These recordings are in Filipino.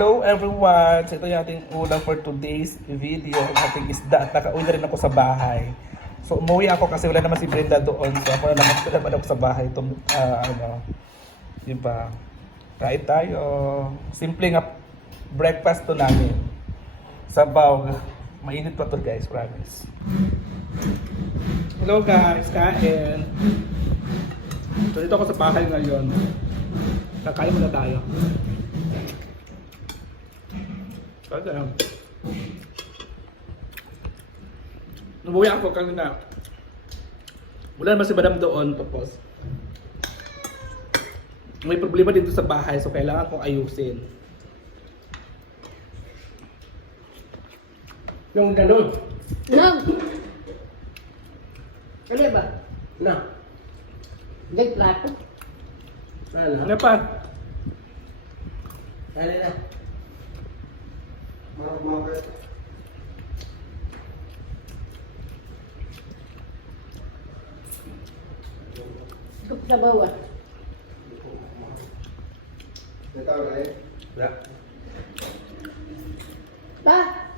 Hello everyone! So ito yung ating ulam for today's video. Ang ating isda at nakauwi na rin ako sa bahay. So umuwi ako kasi wala naman si Brenda doon. So ako na naman ako sa bahay. Itong, diba? Kain tayo. Simple nga breakfast to namin. Sabaw. Mainit pa to guys, promise. Hello guys, kain. So dito ako sa bahay ngayon. Kakain muna tayo. Kaya umuwi ako kanina. Wala naman si Madam doon. Tapos may problema dito sa bahay. So kailangan kong ayusin. Yung ganun. Nang! Kali ba? Na. Gay plato. Ano pa? Ano na? Marap. Tuk sa bawah. Ito na eh. Na. Ta!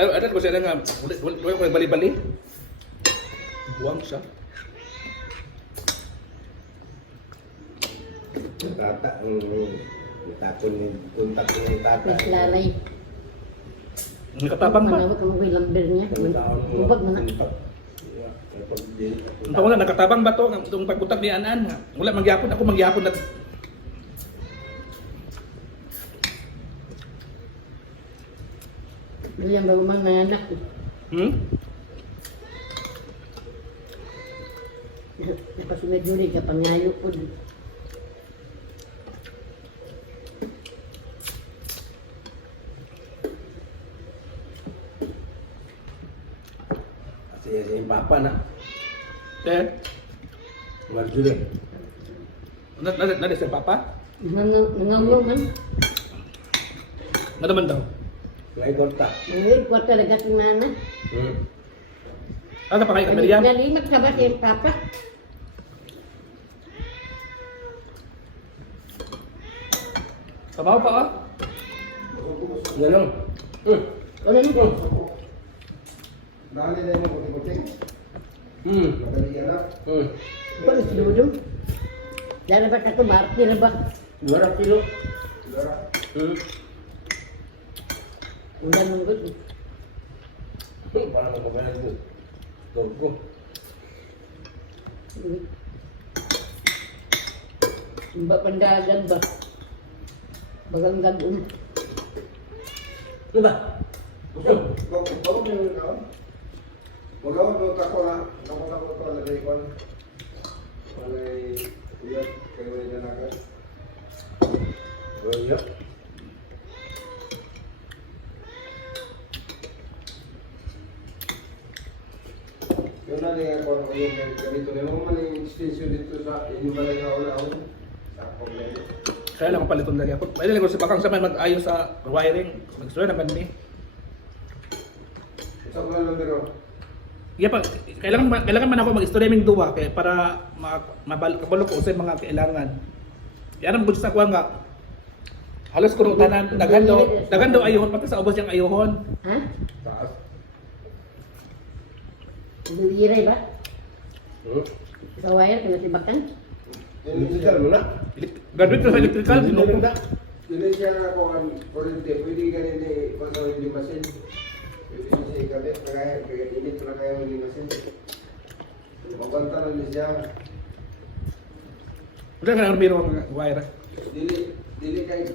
Ada ko siya nga, wala ko bali-bali. Buwang siya. Tata, tapon yung kontak ng tata. Wis lalay. Nakatabang ba? Manawag ang mga lamber niya. Mubag na na. Ito ko na, nakatabang ba to? Itong pagbutak ni Anan. Wala, mangyapon ako, mangyapon na. Bili ang bago mga nanganak. Napasunod yun eh, kapangayo po. Kasi yung papa na. Nadi sa papa? Nangangaw man. Ano naman daw? Lagi kontak. Ngayon, kuwa talaga si mama. Ano pa kayo ka Miriam? Nalimat ka ba si papa? Sabaw pa ka? Ganun. Ano nito? Dali na yung puti-puti. Madali yan na. Ano si Dudong? Dala ba ito, marti na ba? 200 kilo. Ulan ng good. Para magkabala ito. Torko. Ba pandagan ba? Bagang gagawin. Ano ba? Bago mo yung kaon? Magawa mo tako na. Ako ito na daikon. Palay uyat kayo na nagan. Oh iya. Yun na niya ako yung ganito. Yung man yung extension dito sa inyong balay na una-una. Sa problema. Kaya lang paliton lagi ako. Pwede lang ko sa bakang sa mag-ayos sa wiring. Mag-story naman ni. Sa mga numero. Yeah, pa, kailangan man ako mag-streaming duwa kay para mabalo ko sa mga kailangan. Yan ang gusto sa kuha nga. Halos kuno tanan daghan daw ayohon pati sa ubos yang ayohon. Ha? Taas. Liray ba? Sa wire, kinasibakan? Electrical mo na. Graduate sa electrical, sino ko? Dili siya na ako ang kurente. Pwede ganun ni kung hindi masin. Pwede siya ikabit. Kaya init na kayo hindi masin. Mabanta na niya siya. Wala ka nang biro ang wire. Dili kay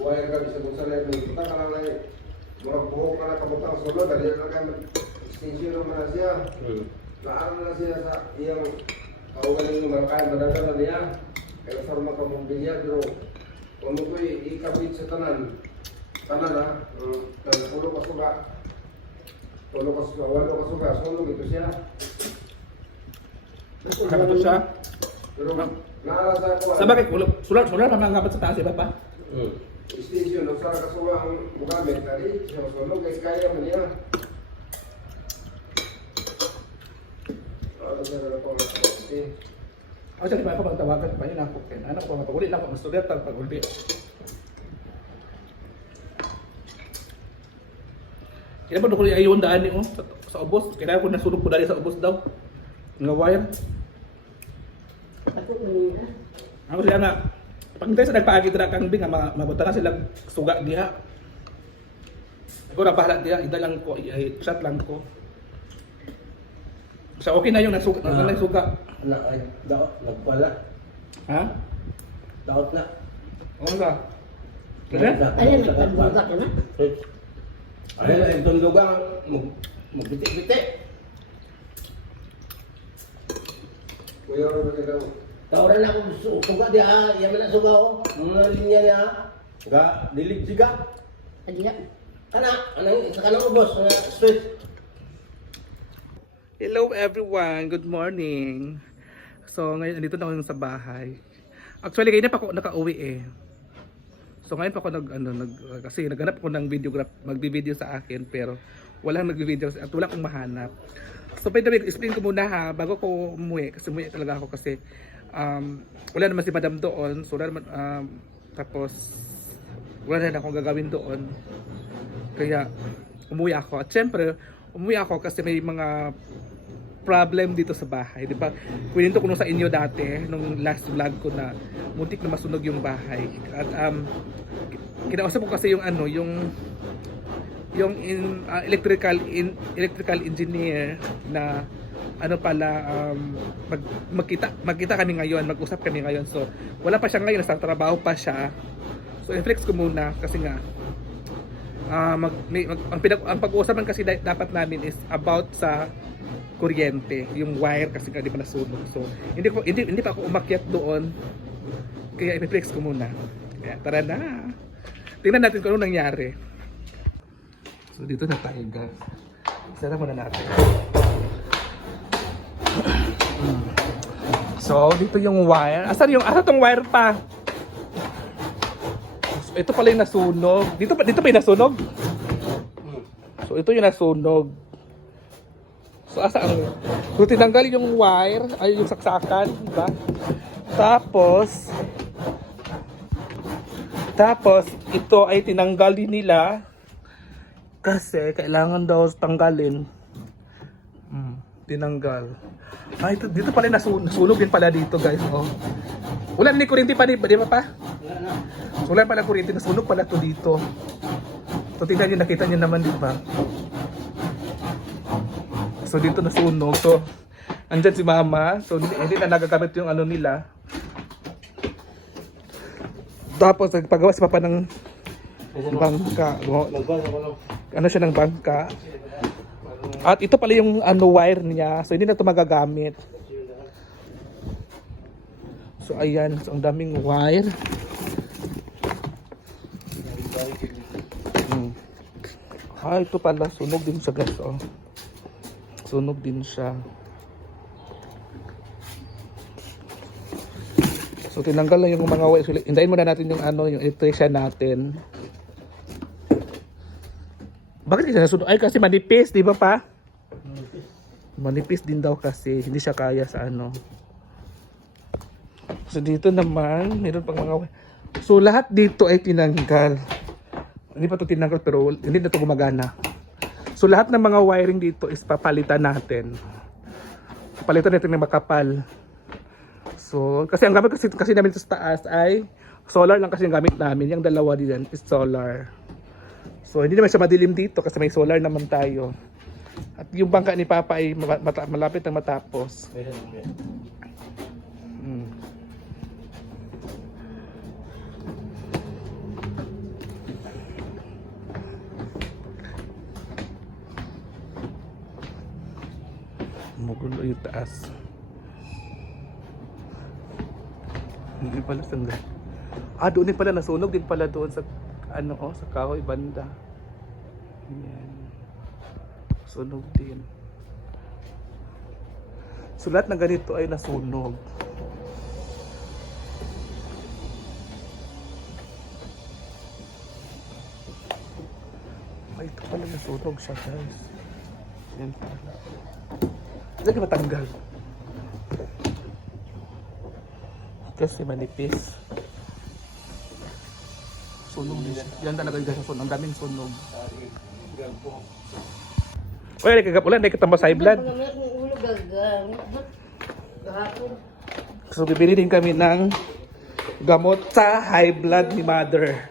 wire ka bisa kung saan ay kita ka lang ay murag buhok ka na kabutang sulod. Dali na kayo extension naman na siya. Naaral na siya sa iyang kaugaling ng marakayan. Madagal na niya. Kaya sa rumah kamumbilya. Pero kung mo ko'y ikabit sa tanan ha. Pulo pa suga. walo ka suga, sunog ito siya. Kaya ito siya. Pero naala sa Sa bakit, sular pa mga kapat sa taas, iba pa? station, usara ka suga ang mugamit, tali, siya sunog, guys, kaya man niya. Ano sa ako Ako siya, di ba ako magtawagan pa yun ako. Anak ko, mapaguli lang ako, mas sulit ang pag-uli. Kaya pa ko ayaw daan ni sa ubos. Kaya ko nasunog ko dali sa ubos daw. Nga wire. Ako manila. Ako siya nga, pag tayo sa nagpaagi dira kang bing, mabuta na silang suga diha. Ako na bahala diha, ida lang ko, shot lang ko. Sa okay na yung nasuga. Nagpala. Ha? Daot na. Ano ka? Kasi? Ayun, nagpagbuga ka na. Ay, yung tundugang magbitik-bitik. Kuya, ano ka daw? Tawaran ako suga di ha, iya man na suga o. Mga linya niya, ga dilig siga. Adiya. Anang isa ka na ubos, na sweet. Hello everyone, good morning. So ngayon andito na ako sa bahay. Actually ngayon pa ako nakauwi eh. So ngayon pa ako kasi naghanap ako ng magbi-video sa akin pero walang nagbi-video at wala akong mahanap. So by the way, explain ko muna ha bago ko umuwi kasi umuwi talaga ako kasi wala naman si Madam doon. So wala naman tapos wala na akong gagawin doon. Kaya umuwi ako. At syempre umuwi ako kasi may mga problem dito sa bahay, di ba? Kwento ko nung sa inyo dati nung last vlog ko na muntik na masunog yung bahay. At kinausap ko kasi yung electrical engineer na magkita kami ngayon, mag-usap kami ngayon. So wala pa siya ngayon, nasa trabaho pa siya. So i-flex ko muna kasi nga ang pag-uusapan kasi dapat namin is about sa kuryente, yung wire kasi nga di ba nasunog. So hindi pa ako umakyat doon. Kaya i-flex ko muna. Kaya tara na. Tingnan natin kung ano nangyari. So dito na tayo guys. Sara muna natin. So dito yung wire. Asan tong wire pa? So, ito pala yung nasunog. Dito pa yung nasunog? So ito yung nasunog. So asa ang so tinanggal yung wire, ay yung saksakan, di ba? Tapos ito ay tinanggal din nila kasi kailangan daw tanggalin. Tinanggal. Ay dito pala nasunog din pala dito, guys. Oh. Wala ni kuryente pa di ba pa? So, wala pala kuryente, nasunog pala to dito. So tingnan niyo, nakita niyo naman, di ba? So dito nasunog. So andyan si mama. So hindi na nagagamit yung nila. Tapos nagpagawa si papa ng bangka. Ano siya ng bangka. At ito pala yung wire niya. So hindi na ito magagamit. So ayan. So ang daming wire. Ito pala. Sunog din siya, guys. Oh. Sunog din siya. So tinanggal na yung mga wires. Hintayin muna natin yung yung electrician natin. Bakit kasi nasunog? Ay kasi manipis, di ba pa? Manipis din daw kasi hindi siya kaya sa So dito naman, meron pang mga wire. So lahat dito ay tinanggal. Hindi pa ito tinanggal pero hindi na ito gumagana. So lahat ng mga wiring dito is papalitan natin. Papalitan natin ng makapal. So kasi ang gamit kasi namin sa taas ay solar lang kasi yung gamit namin. Yung dalawa din is solar. So hindi naman siya madilim dito kasi may solar naman tayo. At yung bangka ni Papa ay malapit na matapos. Magulo yung taas. Hindi pala sangga. Doon din pala nasunog din pala doon sa sa kahoy banda. Ayan. Sunog din. So lahat ng ganito ay nasunog. Ay, ito pala nasunog siya, guys. Yan pala. Lagi matanggal. Kasi manipis. Sunog din siya. Yan talaga yung sunog. Ang daming sunog. Uy, kagapulan, hindi kita sa high blood. Pangamat ng ulo gagang. Kahapon. So, bibili din kami ng gamot sa high blood ni mother.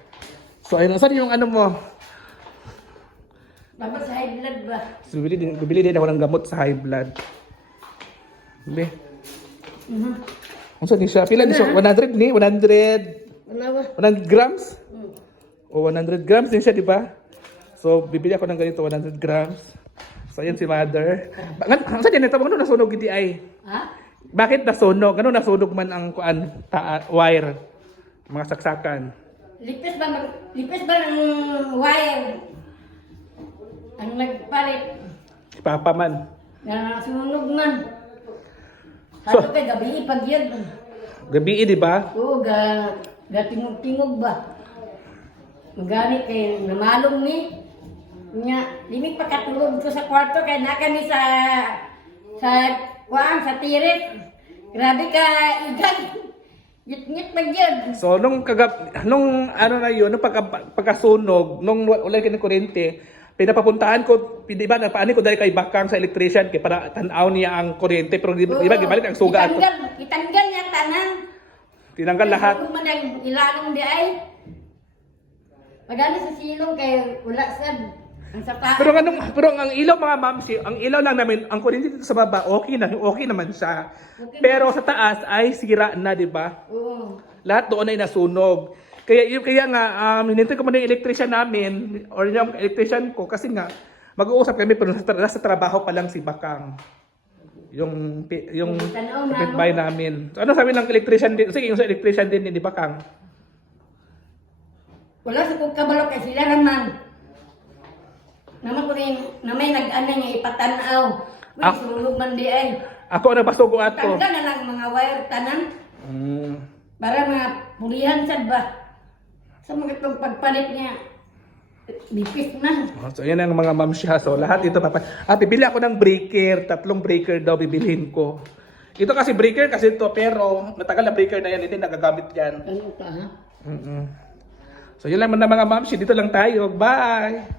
So, ayun, saan yung ano mo? Dapat sa high blood ba? So, bibili din ako ng gamot sa high blood. Bili. Ang saan siya? Pila ni siya? 100 ni? 100? Wala ba? 100 grams? O 100 grams din siya, di ba? So, bibili ako ng ganito, 100 grams. So, ayan si mother. Ang saan yan ito? Ano nasunog hindi ay? Ha? Bakit nasunog? Ano nasunog man ang wire? Mga saksakan. Lipis ba ng wire? Ang nagpalit. Si Papa man. Na sunog man. So- Sabi kay gabi pag yun. Gabi, di ba? Oo, gatingog-tingog ba? Magani kay namalong ni. Nya, limig pagkatulog ko sa kwarto kay na kami sa sa tirit. Grabe ka, igan. Ngit-ngit man yun. So nung ano na yun, nung pagkasunog, nung wala ka ng kuryente, pinapapuntahan ko, di ba, napaani ko dahil kay Bakang sa electrician kay para tanaw niya ang kuryente, pero di ba gibalik ang suga ato. Itanggal niya tanan. Tinanggal lahat. Kung man ang ilalong di ay. Pagano sa silong kay wala sad. Ang sapa. Pero ang ilaw mga mamsi, ang ilaw lang namin, ang kuryente dito sa baba, okay naman siya. Pero sa taas ay sira na, di ba? Oo. Lahat doon ay nasunog. Kaya nga, hinintay ko muna yung electrician namin, or yung electrician ko, kasi nga, mag-uusap kami, pero nasa trabaho pa lang si Bakang. Yung Tanaw na, kapitbahay namin. So, ano sabi ng electrician din? Sige, yung sa electrician din ni Bakang. Wala sa kong kabalo kay sila naman. Naman ko rin, na may nag-ano niya ipatanaw. Ah. May sunog man di ay. Ako ang nagpastugo ato. Tanggal na lang mga wire tanan. Para mga pulihan sad ba. Sa mga itong pagpalit niya. Bipis na. So, yan ang mga ma'am siya. So, lahat ito bibili ako ng breaker. 3 breaker daw bibilhin ko. Ito kasi breaker kasi ito, pero matagal na breaker na yan. Hindi nagagamit yan. Ano ka ha? So, yun lang mga ma'am. Dito lang tayo. Bye!